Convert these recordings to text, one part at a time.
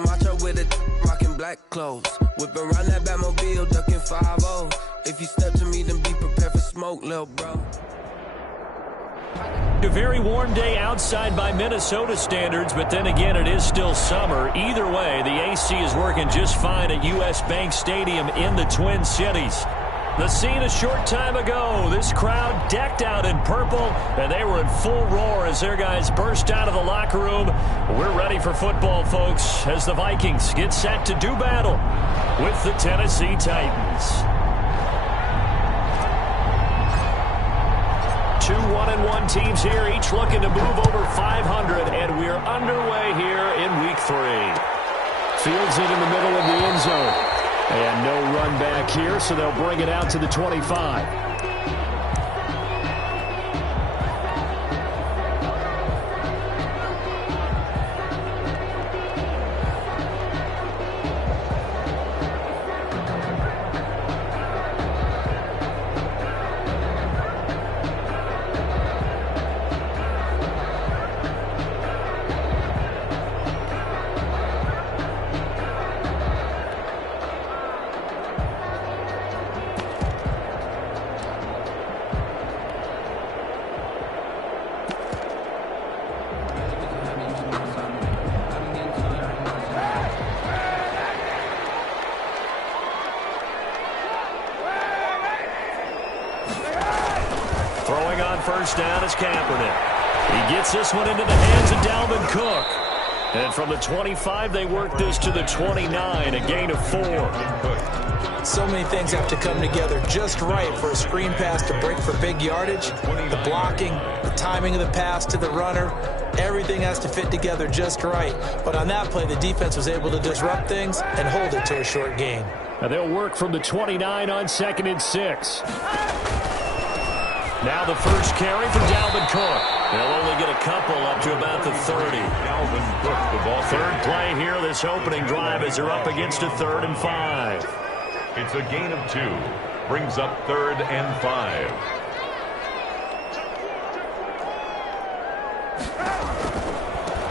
Macho with a rocking black clothes. Whip around that Batmobile, ducking 5-0. If you step to me, then be prepared for smoke, lil' bro. A very warm day outside by Minnesota standards, but then again, it is still summer. Either way, the AC is working just fine at U.S. Bank Stadium in the Twin Cities. The scene a short time ago, this crowd decked out in purple, and they were in full roar as their guys burst out of the locker room. We're ready for football, folks, as the Vikings get set to do battle with the Tennessee Titans. 2 1-1 teams here, each looking to move over 500, and we're underway here in Week 3. Fields it in the middle of the end zone. And no run back here, so they'll bring it out to the 25. First down is Kaepernick. He gets this one into the hands of Dalvin Cook. And from the 25, they work this to the 29, a gain of 4. So many things have to come together just right for a screen pass to break for big yardage. The blocking, the timing of the pass to the runner, everything has to fit together just right. But on that play, the defense was able to disrupt things and hold it to a short gain. And they'll work from the 29 on 2nd and 6. Now the first carry for Dalvin Cook. They'll only get a couple up to about the 30. Dalvin Cook, the ball. Third play here, this opening drive, as they're up against a 3rd and 5. It's a gain of 2. Brings up 3rd and 5.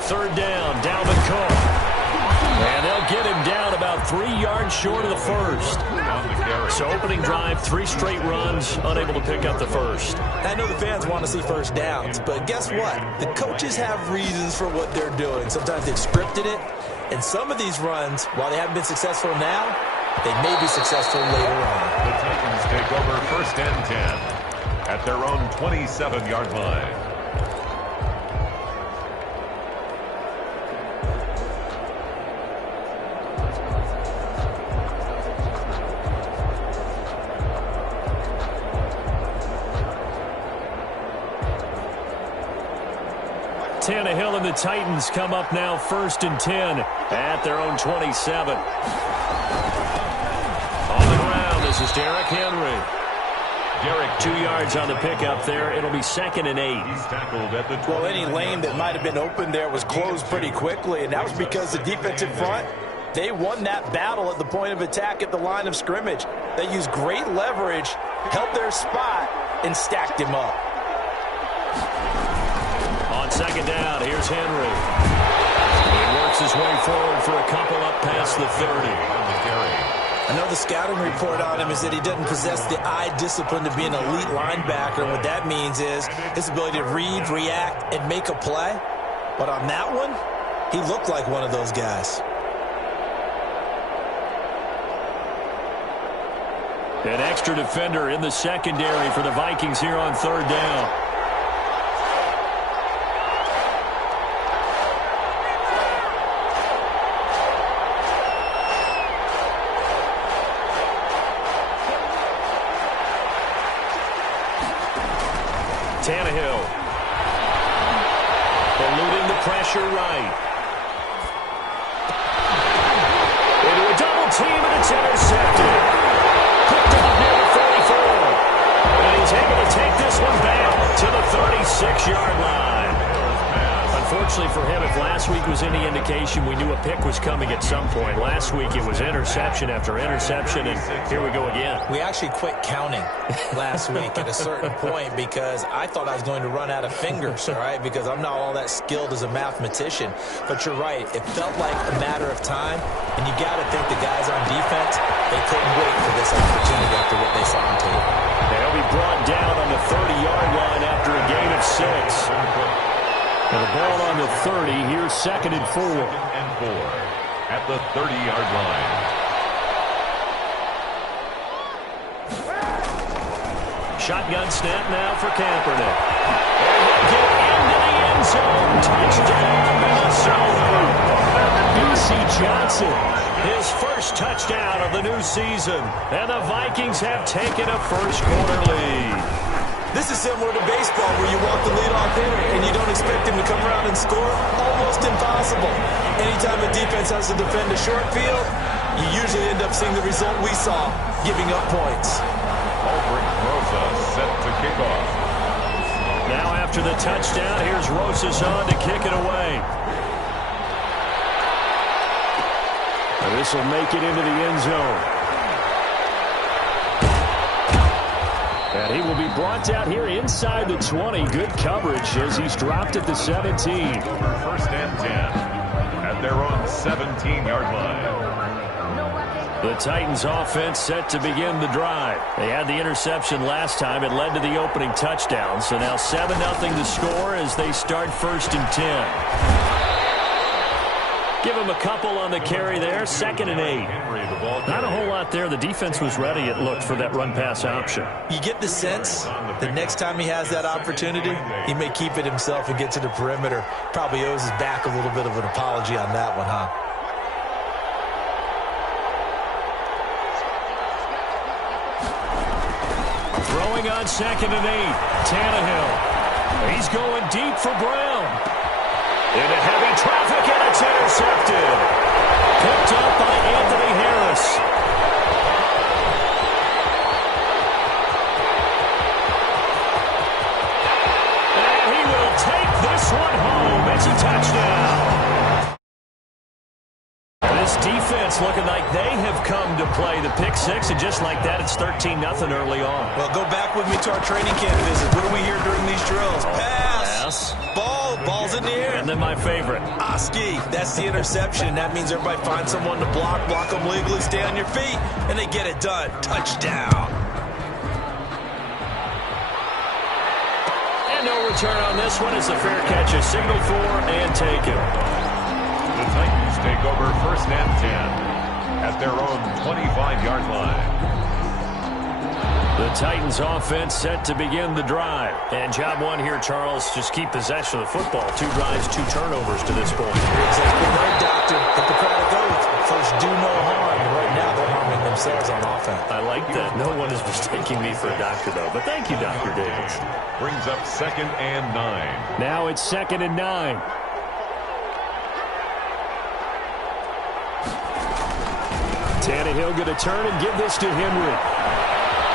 Third down, Dalvin Cook. And they'll get him down about 3 yards short of the first. So opening drive, 3 straight runs, unable to pick up the first. I know the fans want to see first downs, but guess what? The coaches have reasons for what they're doing. Sometimes they've scripted it, and some of these runs, while they haven't been successful now, they may be successful later on. The Titans take over 1st and 10 at their own 27-yard line. Tannehill and the Titans come up now 1st and 10 at their own 27. On the ground, this is Derrick Henry. Derrick 2 yards on the pickup there. It'll be 2nd and 8. He's tackled at the 20. Well, any lane that might have been open there was closed pretty quickly, and that was because the defensive front, they won that battle at the point of attack at the line of scrimmage. They used great leverage, held their spot, and stacked him up. On 2nd down, here's Henry. He works his way forward for a couple up past the 30. I know the scouting report on him is that he doesn't possess the eye discipline to be an elite linebacker. What that means is his ability to read, react, and make a play. But on that one, he looked like one of those guys. An extra defender in the secondary for the Vikings here on 3rd down. Tannehill eluding the pressure right. Into a double team, and it's intercepted. Picked up near the 44. And he's able to take this one back to the 36-yard line. A Unfortunately for him, if last week was any indication, we knew a pick was coming at some point. Last week it was interception after interception, and here we go again. We actually quit counting last week at a certain point because I thought I was going to run out of fingers, all right, because I'm not all that skilled as a mathematician. But you're right. It felt like a matter of time, and you got to think the guys on defense, they couldn't wait for this opportunity after what they saw on tape. They'll be brought down on the 30-yard line after a gain of 6. And the ball on the 30. Here's 2nd and 4. At the 30-yard line. Shotgun snap now for Kaepernick. And he'll get into the end zone. Touchdown, Minnesota. B.C. Johnson, his first touchdown of the new season. And the Vikings have taken a first-quarter lead. This is similar to baseball where you walk the leadoff hitter and you don't expect him to come around and score. Almost impossible. Anytime a defense has to defend a short field, you usually end up seeing the result we saw, giving up points. Aldrich Rosa set to kick off. Now after the touchdown, here's Rosas on to kick it away. And this will make it into the end zone. And he will be brought down here inside the 20. Good coverage as he's dropped at the 17. First and 10 at their own 17-yard line. The Titans offense set to begin the drive. They had the interception last time. It led to the opening touchdown. So now 7-0 to score as they start 1st and 10. Give him a couple on the carry there. 2nd and 8. Not a whole lot there. The defense was ready, it looked, for that run-pass option. You get the sense that next time he has that opportunity, he may keep it himself and get to the perimeter. Probably owes his back a little bit of an apology on that one, huh? Throwing on 2nd and 8. Tannehill. He's going deep for Brown. Into heavy traffic, and it's intercepted. Picked up by Anthony Harris. And he will take this one home. It's a touchdown. This defense looking like they have come to play the pick 6, and just like that, it's 13-0 early on. Well, go back with me to our training camp visit. What do we hear during these drills? Pass. Ball's in the air. And then my favorite. Ski. That's the interception. That means everybody finds someone to block them legally, stay on your feet, and they get it done. Touchdown. And no return on this one. It's a fair catch. A signal for and taken. The Titans take over 1st and 10 at their own 25-yard line. The Titans offense set to begin the drive. And job one here, Charles, just keep possession of the football. 2 drives, 2 turnovers to this point. You're exactly right, Doctor. Hippocratic oath. First, do no harm. And right now, they're harming themselves on offense. I like that. No one is mistaking me for a doctor, though. But thank you, Dr. Davis. Brings up 2nd and 9. Now it's 2nd and 9. Tannehill going to turn and give this to Henry.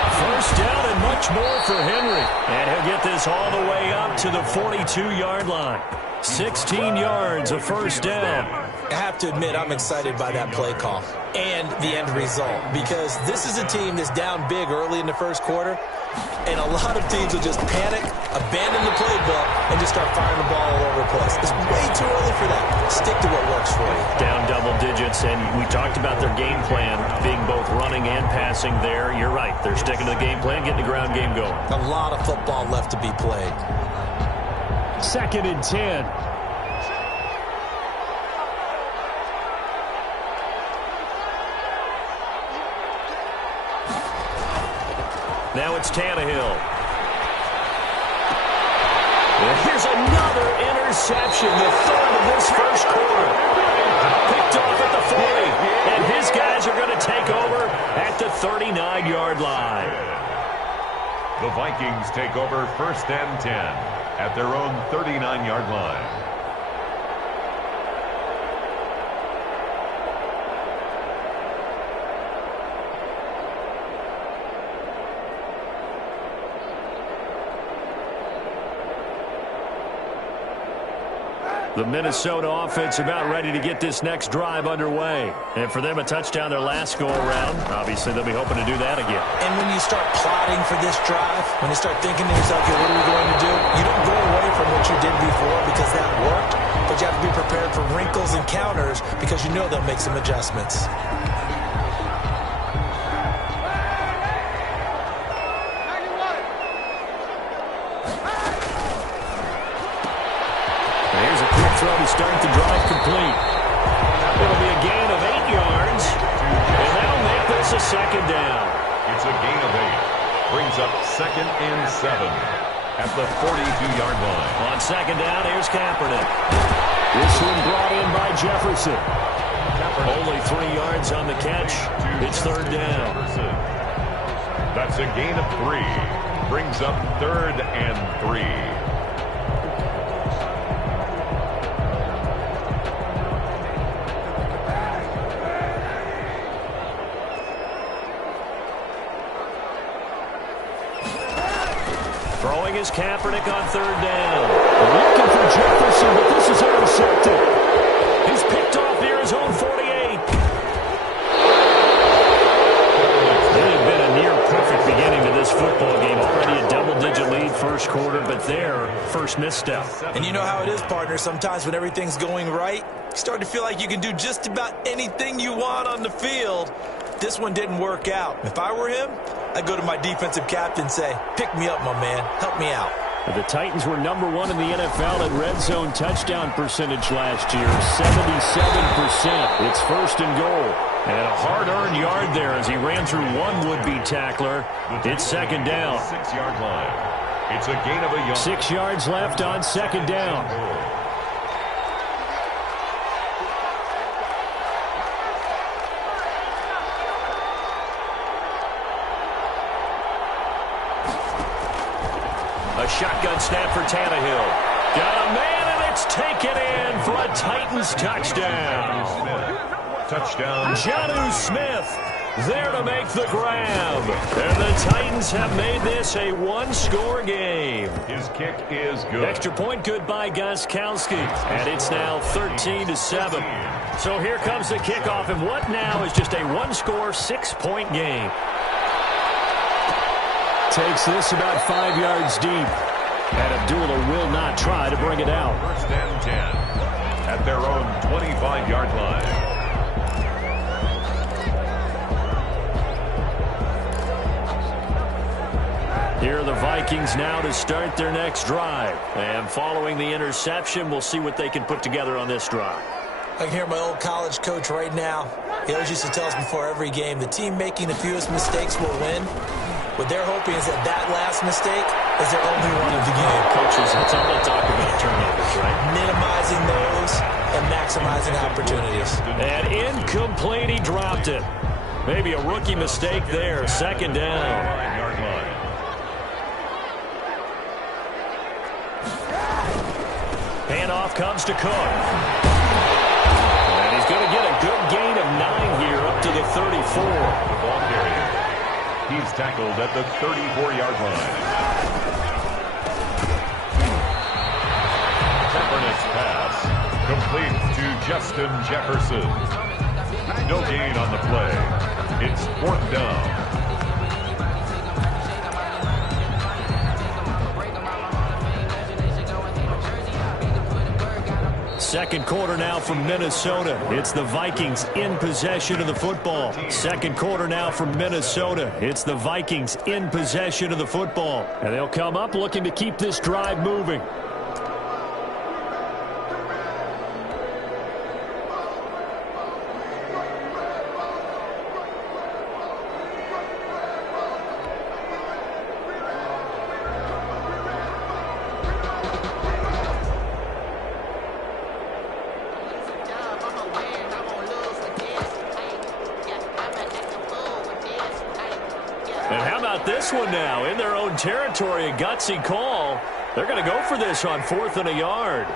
First down and much more for Henry. And he'll get this all the way up to the 42-yard line. 16 yards, a first down. I have to admit, I'm excited by that play call and the end result, because this is a team that's down big early in the first quarter, and a lot of teams will just panic, abandon the playbook, and just start firing the ball all over the place. It's way too early for that. Stick to what works for you. Down double digits, and we talked about their game plan being both running and passing there. You're right. They're sticking to the game plan, getting the ground game going. A lot of football left to be played. 2nd and 10. Now it's Tannehill. Here's another interception, the 3rd of this first quarter. Picked off at the 40, and his guys are going to take over at the 39-yard line. The Vikings take over 1st and 10 at their own 39-yard line. The Minnesota offense about ready to get this next drive underway. And for them, a touchdown their last go-around. Obviously, they'll be hoping to do that again. And when you start plotting for this drive, when you start thinking to yourself, okay, what are we going to do? You don't go away from what you did before because that worked, but you have to be prepared for wrinkles and counters because you know they'll make some adjustments. Throw to start the drive complete. It'll be a gain of 8 yards, and that'll make this a second down. It's a gain of 8. Brings up 2nd and 7 at the 42-yard line. On second down, here's Kaepernick. This one brought in by Jefferson. Only 3 yards on the catch. It's third down. That's a gain of 3. Brings up 3rd and 3. Throwing is Kaepernick on third down. Looking for Jefferson, but this is intercepted. He's picked off near his own 48. It had been a near-perfect beginning to this football game. Already a double-digit lead first quarter, but their first misstep. And you know how it is, partner. Sometimes when everything's going right, you start to feel like you can do just about anything you want on the field. This one didn't work out. If I were him, I'd go to my defensive captain and say, pick me up, my man. Help me out. The Titans were number 1 in the NFL in red zone touchdown percentage last year, 77%. It's first and goal. And a hard-earned yard there as he ran through one would-be tackler. It's second down. 6-yard line. It's a gain of a yard. 6 yards left on second down. A shotgun snap for Tannehill. Got a man, and it's taken in for a Titans touchdown. Touchdown. Jonnu Smith there to make the grab. And the Titans have made this a one-score game. His kick is good. Extra point good by Gostkowski. And it's now 13-7. So here comes the kickoff, and what now is just a one-score, 6-point game. Takes this about 5 yards deep. And Abdullah will not try to bring it out. First and 10 at their own 25-yard line. Here are the Vikings now to start their next drive. And following the interception, we'll see what they can put together on this drive. I can hear my old college coach right now. He always used to tell us before every game, the team making the fewest mistakes will win. What they're hoping is that that last mistake is their only one of the game. Coaches, it's all they talk about turnovers, right? Minimizing those and maximizing opportunities. And incomplete, he dropped it. Maybe a rookie mistake there. Second down. 5-yard line. Handoff comes to Cook. And he's going to get a good gain of 9 here up to the 34. The ball carrier. He's tackled at the 34-yard line. Kaepernick's pass complete to Justin Jefferson. No gain on the play. It's fourth down. Second quarter now from Minnesota. It's the Vikings in possession of the football. Second quarter now from Minnesota. It's the Vikings in possession of the football. And they'll come up looking to keep this drive moving. This one now in their own territory, a gutsy call. They're going to go for this on 4th and a yard.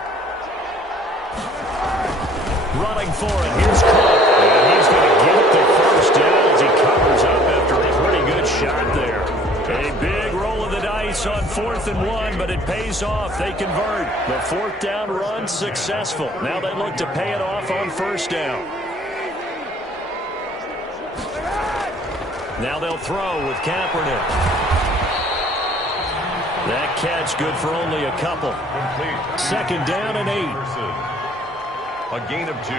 Running for it. Here's Cook. And he's going to get the first down as he covers up after a pretty good shot there. A big roll of the dice on 4th and 1, but it pays off. They convert. The fourth down run successful. Now they look to pay it off on first down. Now they'll throw with Kaepernick. That catch good for only a couple. Second down and 8. A gain of 2.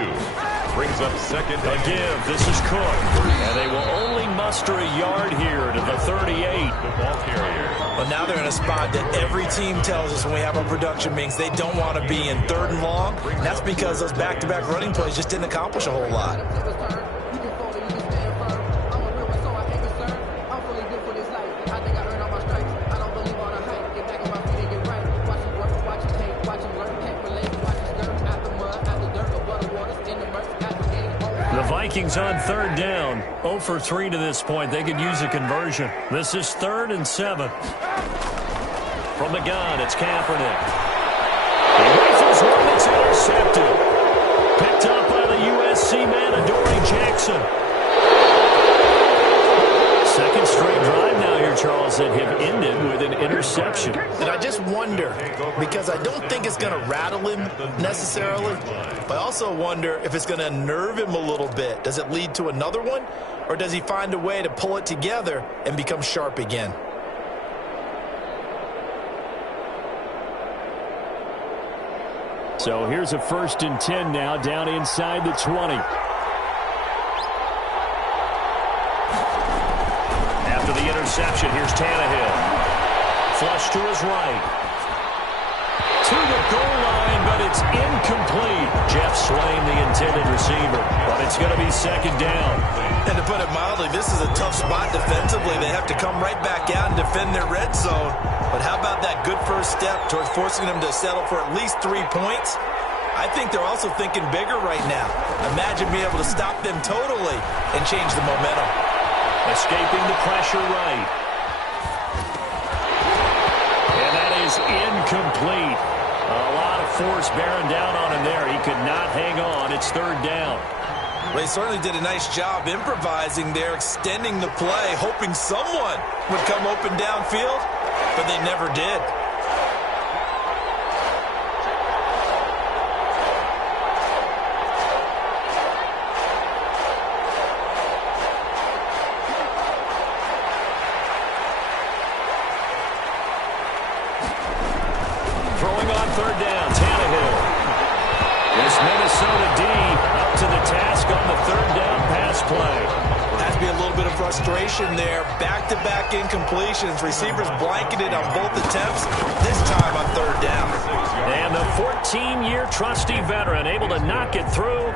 Brings up second. A give. This is Cook. And they will only muster a yard here to the 38. The ball carrier. But now they're in a spot that every team tells us when we have our production meetings they don't want to be in 3rd and long. And that's because those back-to-back running plays just didn't accomplish a whole lot. Vikings on 3rd down. 0 for 3 to this point. They could use a conversion. This is 3rd and 7. From the gun, it's Kaepernick. He rifles one that's intercepted. Picked up by the USC man, Adoree Jackson. Second straight drive now here, Charles, that have ended with an interception. And I just wonder, because I don't think it's going to rattle him necessarily, but I also wonder if it's going to nerve him a little bit. Does it lead to another one, or does he find a way to pull it together and become sharp again? So here's a 1st and 10 now, down inside the 20. After the interception, here's Tannehill. Flush to his right. To the goal line, but it's incomplete. Jeff Swain, the intended receiver. But it's going to be 2nd down. And to put it mildly, this is a tough spot defensively. They have to come right back out and defend their red zone. But how about that good first step towards forcing them to settle for at least 3 points? I think they're also thinking bigger right now. Imagine being able to stop them totally and change the momentum. Escaping the pressure right. And that is incomplete. A lot of force bearing down on him there. He could not hang on. It's 3rd down. Well, he certainly did a nice job improvising there, extending the play, hoping someone would come open downfield, but they never did. Throwing on 3rd down, Tannehill. This Minnesota D up to the task on the 3rd down pass play. Has to be a little bit of frustration there. Back-to-back incompletions. Receivers blanketed on both attempts, this time on 3rd down. And the 14-year trusty veteran able to knock it through.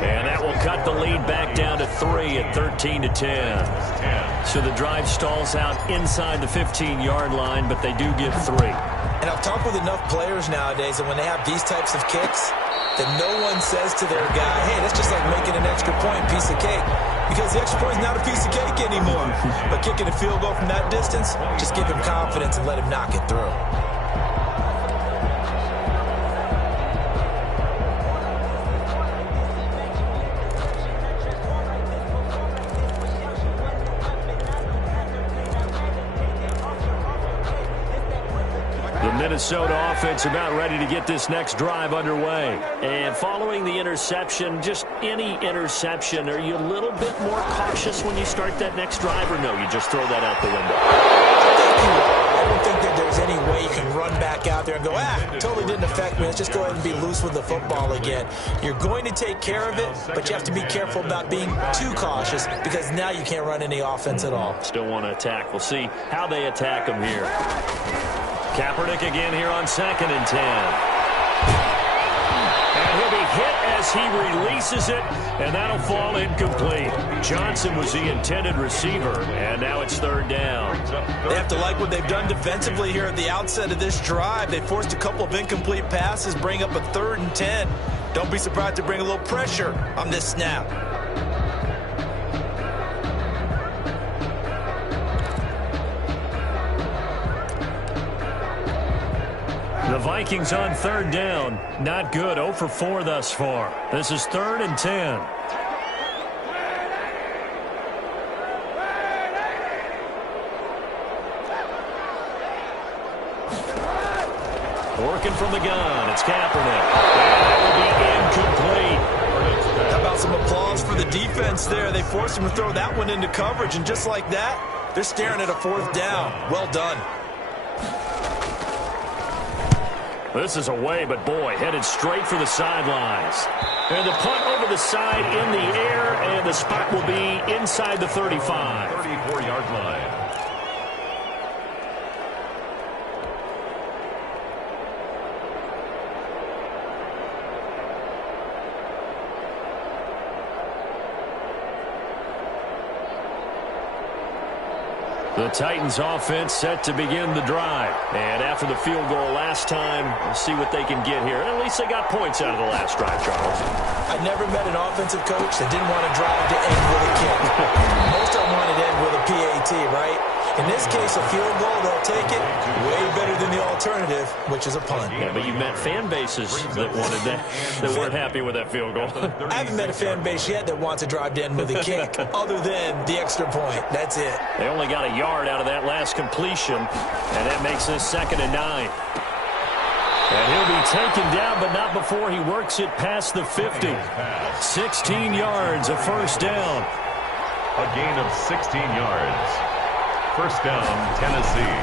And that will cut the lead back down to 3 at 13-10. So the drive stalls out inside the 15-yard line, but they do give 3. And I've talked with enough players nowadays that when they have these types of kicks, that no one says to their guy, hey, that's just like making an extra point, piece of cake. Because the extra point is not a piece of cake anymore. But kicking a field goal from that distance, just give him confidence and let him knock it through. Minnesota offense about ready to get this next drive underway. And following the interception, just any interception, are you a little bit more cautious when you start that next drive, or no, you just throw that out the window? I don't think that there's any way you can run back out there and go, totally didn't affect me. Let's just go ahead and be loose with the football again. You're going to take care of it, but you have to be careful about being too cautious because now you can't run any offense at all. Still want to attack. We'll see how they attack them here. Kaepernick again here on 2nd and 10. And he'll be hit as he releases it, and that'll fall incomplete. Johnson was the intended receiver, and now it's 3rd down. They have to like what they've done defensively here at the outset of this drive. They forced a couple of incomplete passes, bring up a 3rd and 10. Don't be surprised to bring a little pressure on this snap. The Vikings on 3rd down. Not good. 0 for 4 thus far. This is 3rd and 10. looking from the gun. It's Kaepernick. That will be incomplete. How about some applause for the defense there? They forced him to throw that one into coverage, and just like that, they're staring at a 4th down. Well done. This is away, but boy, headed straight for the sidelines. And the punt over the side in the air, and the spot will be inside the 35. 34-yard line. The Titans offense set to begin the drive. And after the field goal last time, we'll see what they can get here. At least they got points out of the last drive, Charles. I never met an offensive coach that didn't want to drive to end with a kick. Most of them wanted to end with a PAT, right? In this case, a field goal, they'll take it. Way better than the alternative, which is a punt. Yeah, but you met fan bases that wanted that, that weren't happy with that field goal. I haven't met a fan base yet that wants to drive to end with a kick, other than the extra point. That's it. They only got a yard out of that last completion, and that makes this 2nd and 9. And he'll be taken down, but not before he works it past the 50. 16 yards, a 1st down. A gain of 16 yards. 1st down, Tennessee.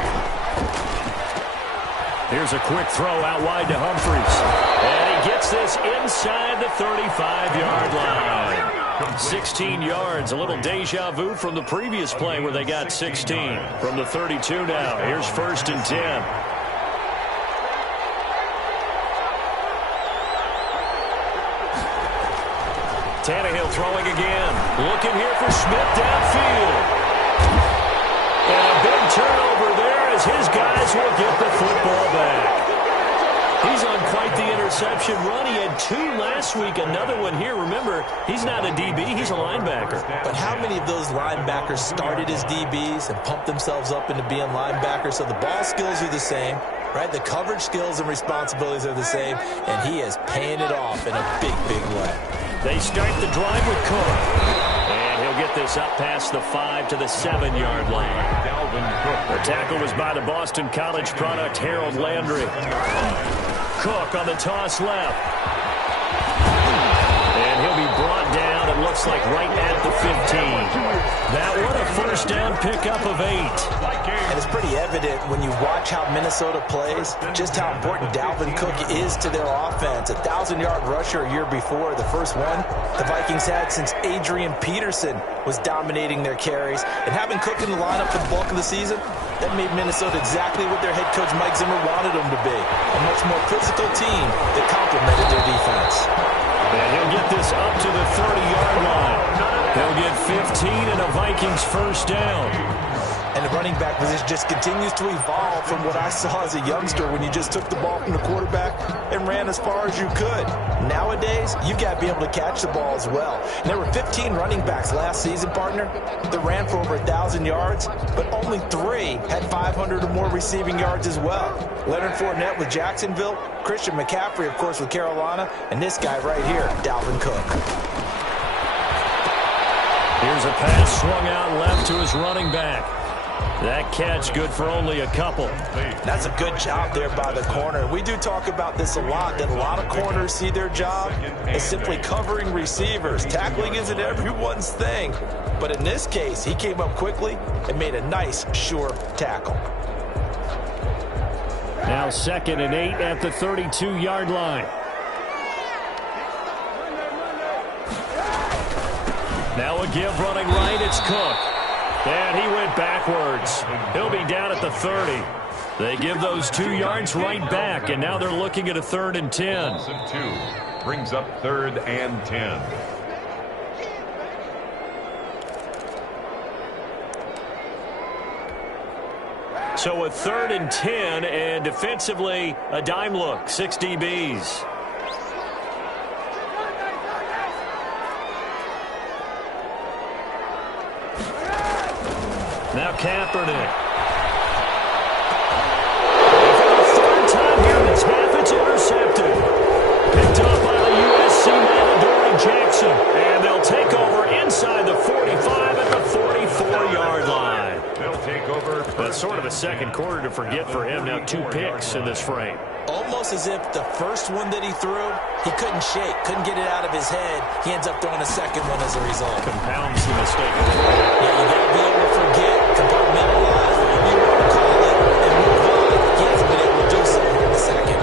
Here's a quick throw out wide to Humphries. And he gets this inside the 35-yard line. 16 yards, a little deja vu from the previous play where they got 16. From the 32 now, here's 1st and 10. Tannehill throwing again. Looking here for Smith downfield. And a big turnover there as his guys will get the football back. He's on quite the interception run. He had 2 last week, another one here. Remember, he's not a DB, he's a linebacker. But how many of those linebackers started as DBs and pumped themselves up into being linebackers? So the ball skills are the same, right? The coverage skills and responsibilities are the same, and he is paying it off in a big, big way. They start the drive with Cook. And he'll get this up past the 5 to the 7-yard line. The tackle was by the Boston College product, Harold Landry. Cook on the toss left. And he'll be brought down, it looks like, right at the 15. That one a 1st down pickup of 8. And it's pretty evident when you watch how Minnesota plays, just how important Dalvin Cook is to their offense. 1,000-yard rusher a year before, the first one the Vikings had since Adrian Peterson was dominating their carries. And having Cook in the lineup for the bulk of the season, that made Minnesota exactly what their head coach Mike Zimmer wanted them to be. A much more physical team that complemented their defense. And he'll get this up to the 30-yard line. He'll get 15 and a Vikings 1st down. And the running back position just continues to evolve from what I saw as a youngster when you just took the ball from the quarterback and ran as far as you could. Nowadays, you got to be able to catch the ball as well. And there were 15 running backs last season, partner, that ran for over 1,000 yards, but only 3 had 500 or more receiving yards as well. Leonard Fournette with Jacksonville, Christian McCaffrey, of course, with Carolina, and this guy right here, Dalvin Cook. Here's a pass swung out left to his running back. That catch good for only a couple. That's a good job there by the corner. We do talk about this a lot, that a lot of corners see their job as simply covering receivers. Tackling isn't everyone's thing. But in this case, he came up quickly and made a nice, sure tackle. Now 2nd and 8 at the 32-yard line. Now a give running right, it's Cook. And he went backwards. He'll be down at the 30. They give those 2 yards right back, and now they're looking at a 3rd and 10. 2 brings up 3rd and 10. So a 3rd and 10, and defensively, a dime look, 6 DBs. Now Kaepernick. For the 3rd time here in this half, it's intercepted. Picked up by the USC man, Adoree Jackson. And they'll take over inside the 45 at the 44-yard line. They'll take over. That's sort of a second quarter to forget for him. Now 2 picks in this frame. Almost almost as if the first one that he threw, he couldn't shake, couldn't get it out of his head. He ends up throwing a second one as a result. Compounds the mistake. Yeah, you got to be able to forget, compartmentalize, whatever you want to call it, and move on. He hasn't been able to do so in the second.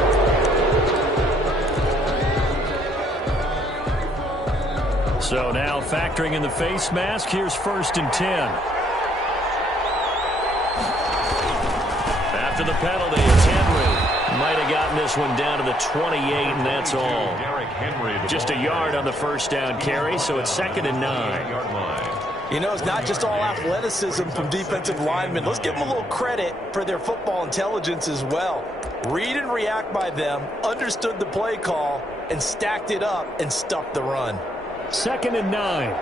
So now factoring in the face mask, here's 1st and 10. After the penalty, it's Henry. Might have gotten this one down to the 28, and that's all. Just a yard on the first down carry, so it's 2nd and 9. You know, it's not just all athleticism from defensive linemen. Let's give them a little credit for their football intelligence as well. Read and react by them, understood the play call, and stacked it up and stuffed the run. 2nd and 9.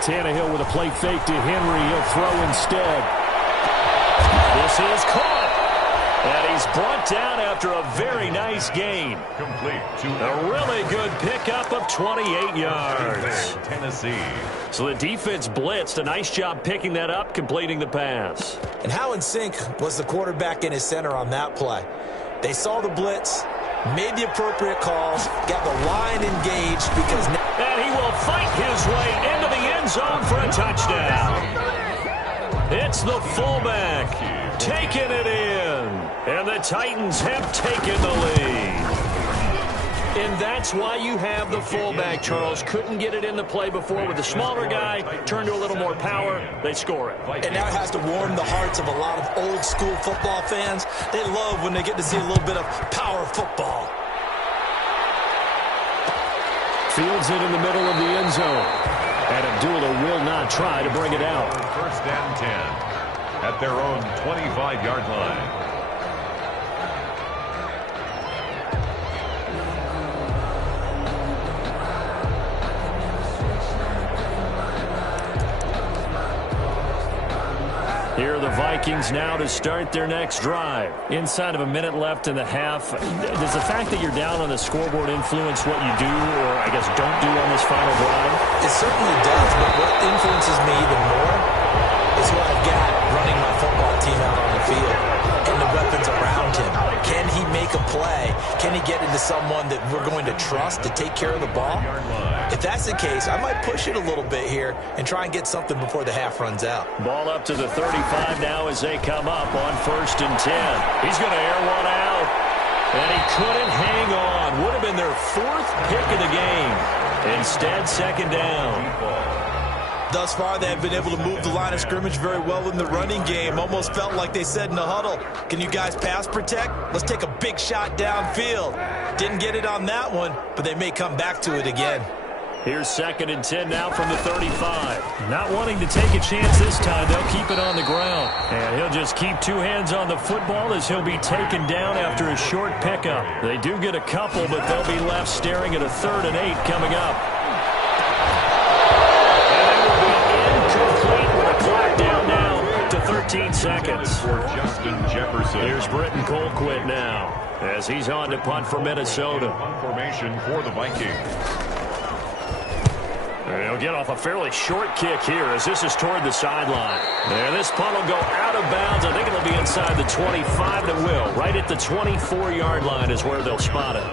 Tannehill with a play fake to Henry. He'll throw instead. This is caught. And he's brought down after a very nice gain. Complete to a really good pickup of 28 yards. Tennessee. So the defense blitzed. A nice job picking that up, completing the pass. And how in sync was the quarterback and his center on that play? They saw the blitz, made the appropriate calls, got the line engaged because... And he will fight his way into the end zone for a touchdown. It's the fullback taking it in. And the Titans have taken the lead. And that's why you have the fullback, Charles. Couldn't get it in the play before with the smaller guy. Turned to a little more power. They score it. And now it has to warm the hearts of a lot of old school football fans. They love when they get to see a little bit of power football. Fields it in the middle of the end zone. And Abdullah will not try to bring it out. 1st and 10 at their own 25-yard line. Here are the Vikings now to start their next drive. Inside of a minute left in the half, does the fact that you're down on the scoreboard influence what you do, or I guess don't do on this final drive? It certainly does, but what influences me even more is what I've got running my football team out on the field and the weapons around him. Can he make a play? Can he get into someone that we're going to trust to take care of the ball? If that's the case, I might push it a little bit here and try and get something before the half runs out. Ball up to the 35 now as they come up on 1st and 10. He's going to air one out. And he couldn't hang on. Would have been their 4th pick of the game. Instead, 2nd down. Thus far, they have been able to move the line of scrimmage very well in the running game. Almost felt like they said in the huddle, can you guys pass protect? Let's take a big shot downfield. Didn't get it on that one, but they may come back to it again. Here's 2nd and 10 now from the 35. Not wanting to take a chance this time, they'll keep it on the ground. And he'll just keep 2 hands on the football as he'll be taken down after a short pickup. They do get a couple, but they'll be left staring at a 3rd and 8 coming up. Incomplete with a clock down now to 13 seconds. For Justin Jefferson. Here's Britton Colquitt now as he's on to punt for Minnesota. Punt formation for the Vikings. He'll get off a fairly short kick here as this is toward the sideline. And this punt will go out of bounds. I think it'll be inside the 25 that will. Right at the 24-yard line is where they'll spot it.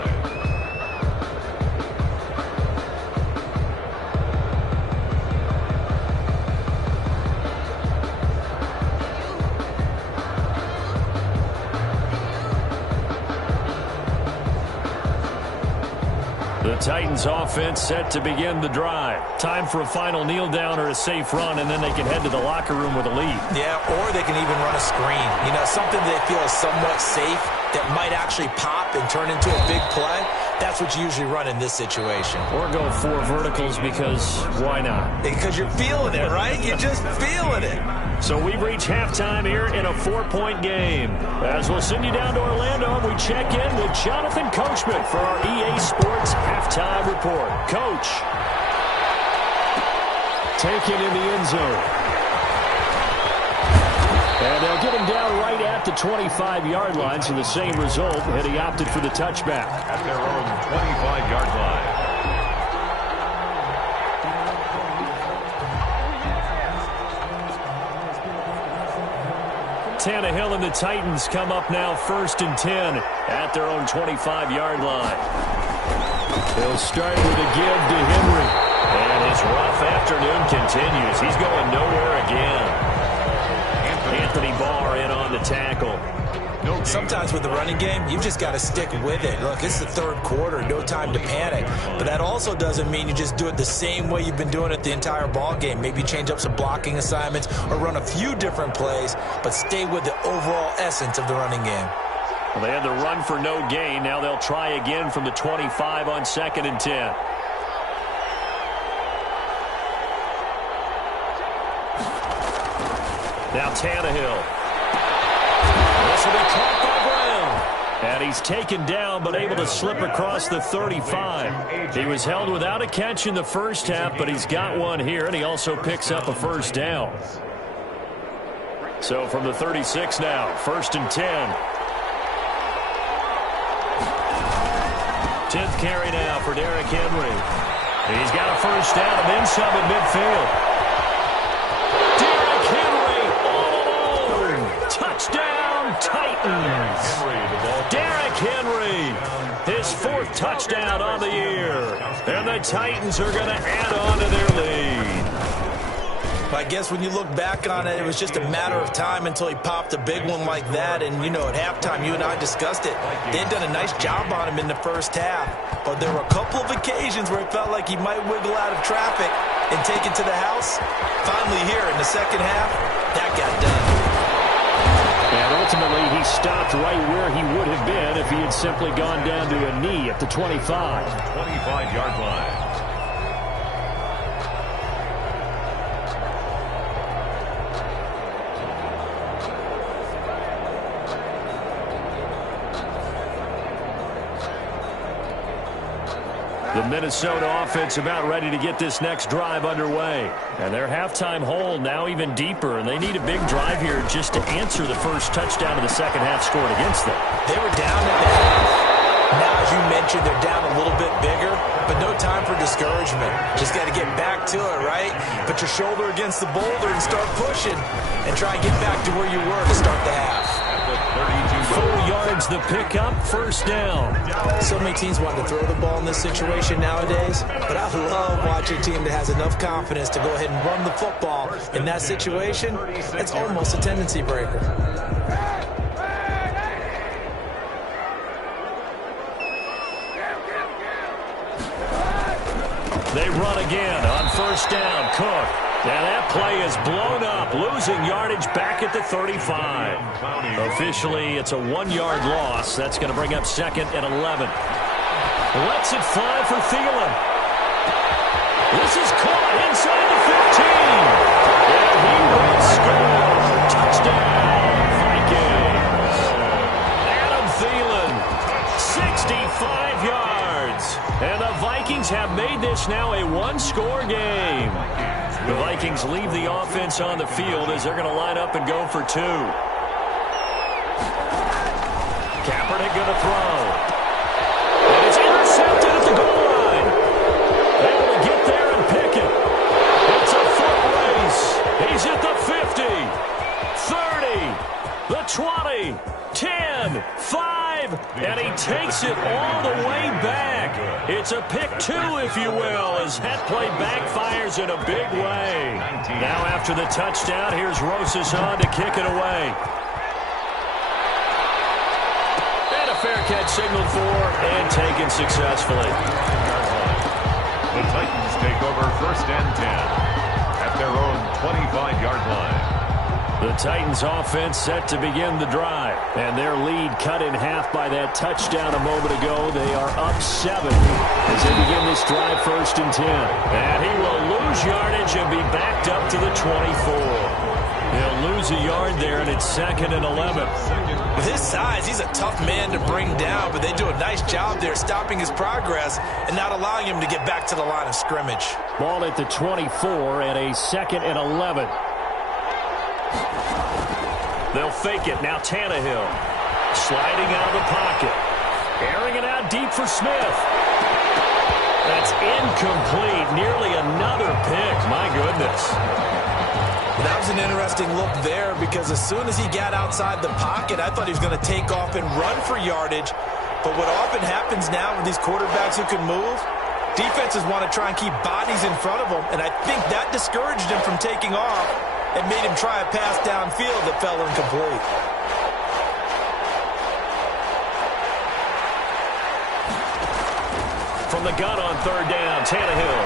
The Titans offense set to begin the drive. Time for a final kneel down or a safe run, and then they can head to the locker room with a lead. Yeah, or they can even run a screen. You know, something they feel is somewhat safe that might actually pop and turn into a big play. That's what you usually run in this situation. Or go 4 verticals because why not? Because you're feeling it, right? You're just feeling it. So we've reached halftime here in a 4-point game. As we'll send you down to Orlando, we check in with Jonathan Coachman for our EA Sports Halftime Report. Coach. Taken in the end zone. And they'll get him down right at the 25-yard line, so the same result, and he opted for the touchback. At their own 25-yard line. Tannehill and the Titans come up now 1st and 10 at their own 25-yard line. They'll start with a give to Henry. And his rough afternoon continues. He's going nowhere again. Anthony Barr in on the tackle. Sometimes with the running game, you've just got to stick with it. Look, it's the third quarter, no time to panic. But that also doesn't mean you just do it the same way you've been doing it the entire ball game. Maybe change up some blocking assignments or run a few different plays, but stay with the overall essence of the running game. Well, they had the run for no gain. Now they'll try again from the 25 on 2nd and 10. Now Tannehill. This will be caught by Brown. And he's taken down but able to slip across the 35. He was held without a catch in the first half, but he's got one here, and he also picks up a first down. So from the 36 now, 1st and 10. 10th carry now for Derrick Henry. He's got a first down and then some at midfield. Derrick Henry all alone. Touchdown, Titans. Derrick Henry, his 4th touchdown on the year. And the Titans are going to add on to their lead. I guess when you look back on it, it was just a matter of time until he popped a big one like that. And, you know, at halftime, you and I discussed it. They had done a nice job on him in the first half. But there were a couple of occasions where it felt like he might wiggle out of traffic and take it to the house. Finally here in the second half, that got done. And ultimately, he stopped right where he would have been if he had simply gone down to a knee at the 25. 25-yard line. The Minnesota offense about ready to get this next drive underway. And their halftime hole now even deeper, and they need a big drive here just to answer the first touchdown of the second half scored against them. They were down at the half. Now, as you mentioned, they're down a little bit bigger, but no time for discouragement. Just got to get back to it, right? Put your shoulder against the boulder and start pushing and try and get back to where you were to start the half. 4 yards the pickup, first down. So many teams want to throw the ball in this situation nowadays, but I love watching a team that has enough confidence to go ahead and run the football. In that situation, it's almost a tendency breaker. They run again on first down. Cook. And that play is blown up, losing yardage back at the 35. Officially, it's a 1-yard loss. That's going to bring up 2nd and 11. Lets it fly for Thielen. This is caught inside the 15. And he will score. Touchdown, Vikings. Adam Thielen, 65 yards. And the Vikings have made this now a 1-score game. The Vikings leave the offense on the field as they're going to line up and go for 2. Kaepernick going to throw. And it's intercepted at the goal line. Able to get there and pick it. It's a foot race. He's at the 50, 30, the 20, 10, 5, and he takes it all the way back. It's a pick 2, if you will, as that play backfires in a big way. Now after the touchdown, here's Rosas on to kick it away. And a fair catch signaled for and taken successfully. The Titans take over 1st and 10 at their own 25-yard line. The Titans offense set to begin the drive, and their lead cut in half by that touchdown a moment ago. They are up 7 as they begin this drive 1st and 10. And he will lose yardage and be backed up to the 24. He'll lose a yard there, and it's 2nd and 11. With his size, he's a tough man to bring down, but they do a nice job there stopping his progress and not allowing him to get back to the line of scrimmage. Ball at the 24 and a 2nd and 11. They'll fake it. Now Tannehill. Sliding out of the pocket. Airing it out deep for Smith. That's incomplete. Nearly another pick. My goodness. That was an interesting look there because as soon as he got outside the pocket, I thought he was going to take off and run for yardage. But what often happens now with these quarterbacks who can move, defenses want to try and keep bodies in front of them, and I think that discouraged him from taking off and made him try a pass downfield that fell incomplete. From the gun on third down, Tannehill.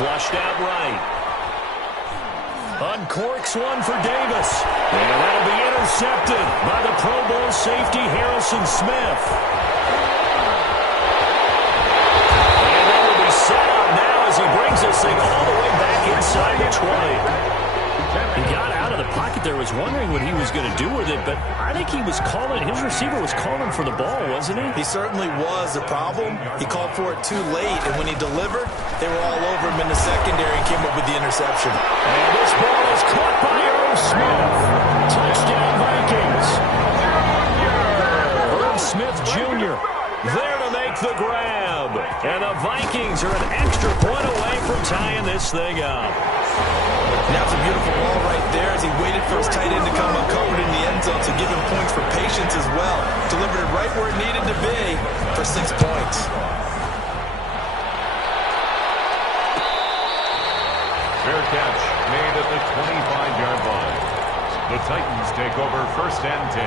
Flushed out right. Uncorks one for Davis. And that'll be intercepted by the Pro Bowl safety Harrison Smith. And that will be set up now as he brings this thing all the way back inside the 20. He got out of the pocket there, was wondering what he was going to do with it, but I think he was calling, his receiver was calling for the ball, wasn't he? He certainly was. The problem, he called for it too late, and when he delivered, they were all over him in the secondary and came up with the interception. And this ball is caught by Irv Smith. Touchdown Vikings. Irv Smith Jr. there to make the grab. And the Vikings are an extra point away from tying this thing up. Now it's a beautiful ball right there as he waited for his tight end to come uncovered in the end zone to give him points for patience as well. Delivered it right where it needed to be for 6 points. Fair catch made at the 25-yard line. The Titans take over 1st and 10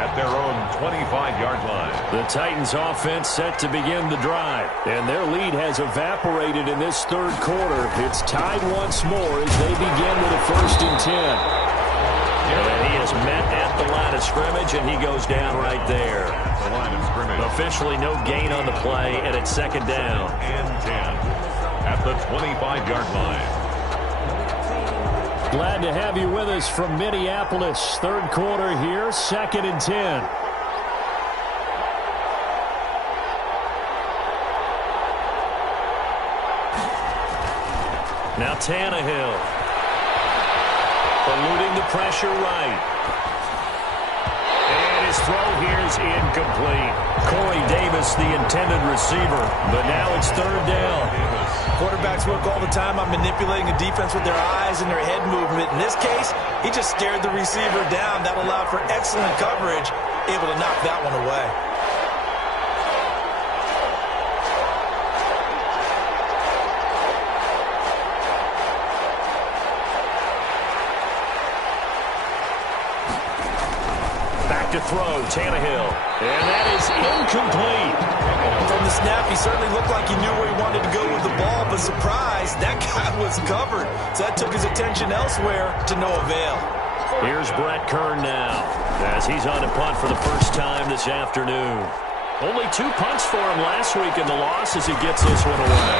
at their own 25-yard line. The Titans offense set to begin the drive, and their lead has evaporated in this third quarter. It's tied once more as they begin with a 1st and 10. And he is met at the line of scrimmage, and he goes down right there. The line of scrimmage. Officially no gain on the play, and it's 2nd down. And 10 at the 25-yard line. Glad to have you with us from Minneapolis. Third quarter here, 2nd and 10. Now Tannehill. Eluding the pressure right. And his throw here is incomplete. Corey Davis, the intended receiver. But now it's 3rd down. Quarterbacks work all the time on manipulating a defense with their eyes and their head movement. In this case, he just stared the receiver down. That allowed for excellent coverage, able to knock that one away. Back to throw, Tannehill. And that is incomplete. From the snap, he certainly looked like he knew where he wanted to go with the ball, but surprise, that guy was covered. So that took his attention elsewhere to no avail. Here's Brett Kern now, as he's on a punt for the first time this afternoon. Only 2 punts for him last week in the loss as he gets this one away.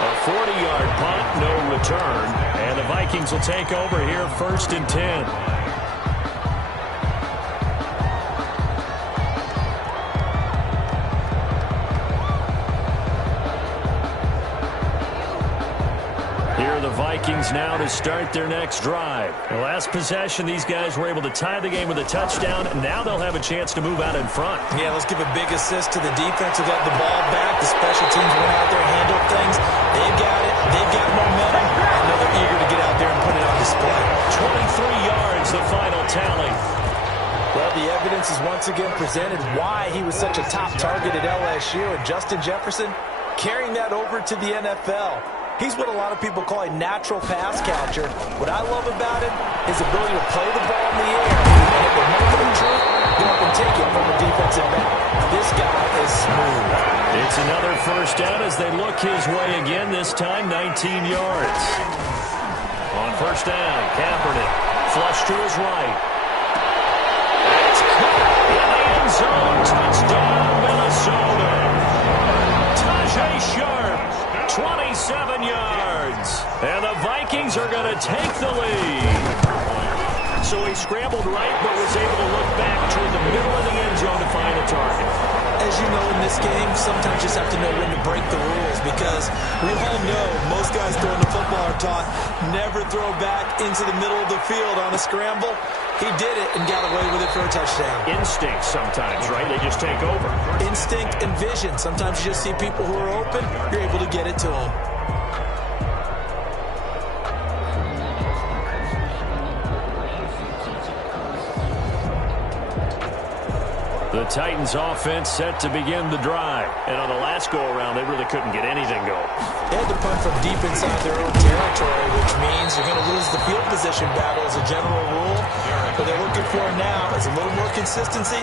A 40-yard punt, no return, and the Vikings will take over here 1st and 10. Vikings now to start their next drive. The last possession, these guys were able to tie the game with a touchdown. Now they'll have a chance to move out in front. Yeah, let's give a big assist to the defense who got the ball back. The special teams went out there and handled things. They've got it. They've got momentum. I know they're eager to get out there and put it on display. 23 yards, the final tally. Well, the evidence is once again presented why he was such a top target at LSU. And Justin Jefferson carrying that over to the NFL. He's what a lot of people call a natural pass catcher. What I love about him is the ability to play the ball in the air. And at the moment of truth, go up and take it from a defensive back. This guy is smooth. It's another 1st down as they look his way again, this time 19 yards. On 1st down, Kaepernick, flush to his right. It's caught in the end zone. Touchdown, Minnesota. Tajay Sharp. 27 yards. And the Vikings are going to take the lead. So he scrambled right, but was able to look back toward the middle of the end zone to find a target. as you know in this game, sometimes you just have to know when to break the rules, because we all know most guys throwing the football are taught never throw back into the middle of the field on a scramble. He did it and got away with it for a touchdown. Instinct sometimes, right? They just take over. Instinct and vision. Sometimes you just see people who are open, you're able to get it to them. The Titans offense set to begin the drive. And on the last go-around, they really couldn't get anything going. They had to punt from deep inside their own territory, which means you're going to lose the field position battle as a general rule. What they're looking for now is a little more consistency,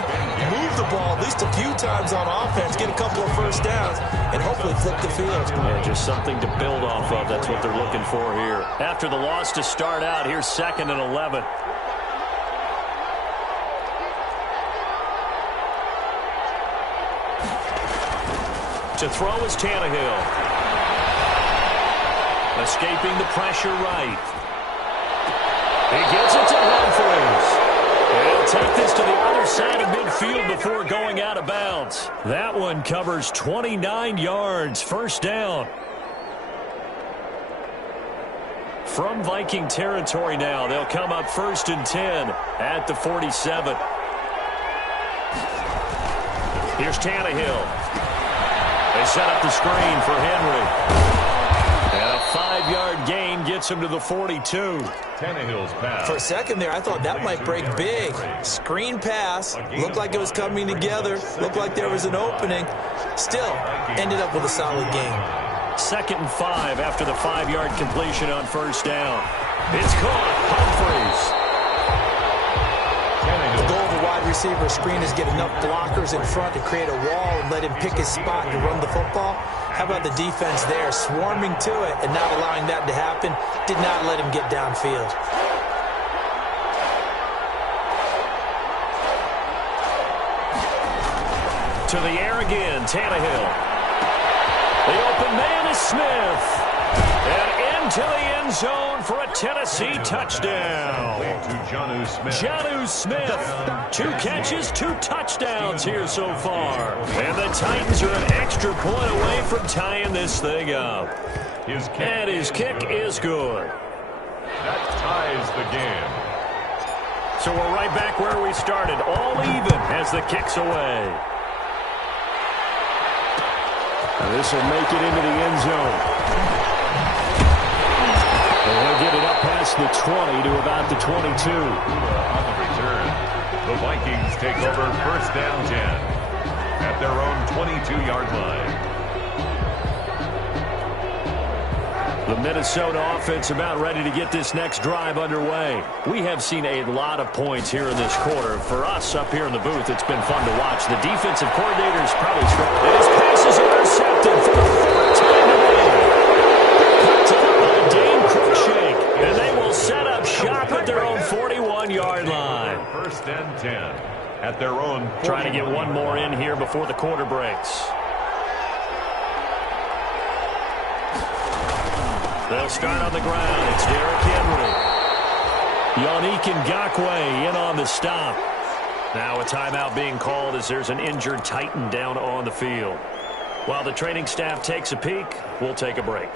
move the ball at least a few times on offense, get a couple of first downs, and hopefully flip the field. Yeah, just something to build off of. That's what they're looking for here. After the loss to start out, here's 2nd and 11. To throw is Tannehill. Escaping the pressure right. He gives it to Humphries. He'll take this to the other side of midfield before going out of bounds. That one covers 29 yards. First down. From Viking territory now, they'll come up 1st and 10 at the 47. Here's Tannehill. They set up the screen for Henry. And a 5-yard gain gets him to the 42. Tannehill's pass. For a second there, I thought that might break big. Screen pass. Looked like it was coming together. Looked like there was an opening. Still, ended up with a solid gain. 2nd and 5 after the 5-yard completion on first down. It's caught. Humphries. The goal of a wide receiver screen is get enough blockers in front to create a wall and let him pick his spot to run the football. How about the defense there, swarming to it and not allowing that to happen? Did not let him get downfield. To the air again, Tannehill. The open man is Smith. And into the end zone for a Tennessee touchdown. Jonnu Smith. 2 catches, 2 touchdowns here so far. And the Titans are an extra point away from tying this thing up. And his kick is good. That ties the game. So we're right back where we started. All even as the kick's away. Now this will make it into the end zone. They'll get it up past the 20 to about the 22. On the return, the Vikings take over 1st down 10 at their own 22-yard line. The Minnesota offense about ready to get this next drive underway. We have seen a lot of points here in this quarter. For us up here in the booth, it's been fun to watch. The defensive coordinator's probably struggling. And his pass is intercepted for the 4th time today. Dane Cruikshank, and they will set up shop at their own 41-yard line. 1st and 10 at their own. Trying to get one more in here before the quarter breaks. They'll start on the ground. It's Derrick Henry. Yannick Ngakoue in on the stop. Now a timeout being called as there's an injured Titan down on the field. While the training staff takes a peek, we'll take a break.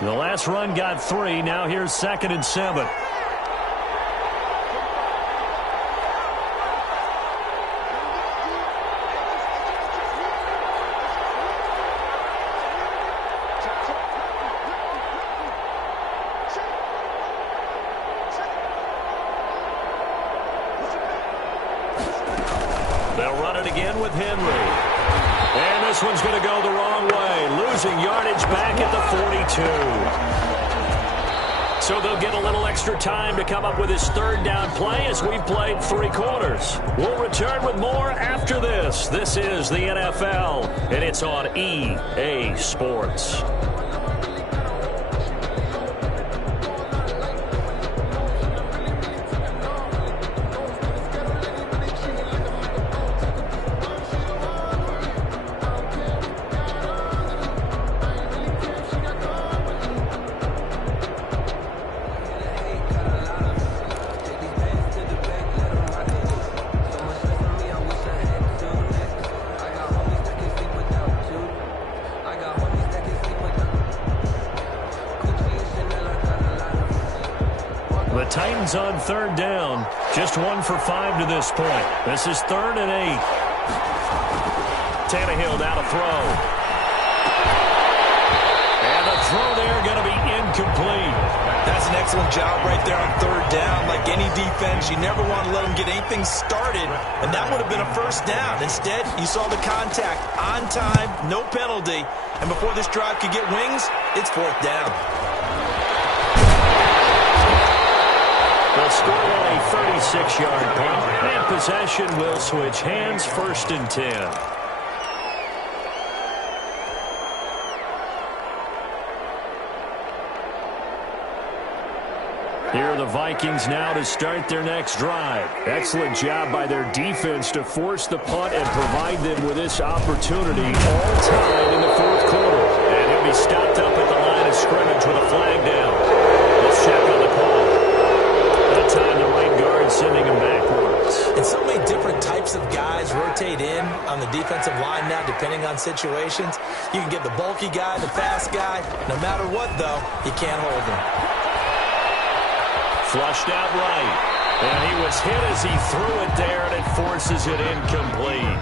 The last run got 3. Now here's 2nd and 7. They'll run it again with Henry. And this one's going to go the wrong way. Losing yardage back at the 42. So they'll get a little extra time to come up with his 3rd down play as we've played 3 quarters. We'll return with more after this. This is the NFL, and it's on EA Sports. The Titans on third down. Just 1 for 5 to this point. This is 3rd and 8. Tannehill now to throw. And the throw there going to be incomplete. That's an excellent job right there on third down. Like any defense, you never want to let them get anything started, and that would have been a first down. Instead, you saw the contact on time, no penalty, and before this drive could get wings, it's 4th down. They'll score on a 36-yard punt, and possession will switch hands, 1st and 10. Here are the Vikings now to start their next drive. Excellent job by their defense to force the punt and provide them with this opportunity all tied in the 4th quarter. And he'll be stopped up at the line of scrimmage with a flag down. Let's check on the call. That time the right guard sending him backwards. And so many different types of guys rotate in on the defensive line now, depending on situations. You can get the bulky guy, the fast guy. No matter what, though, you can't hold him. Flushed out right. And he was hit as he threw it there, and it forces it incomplete.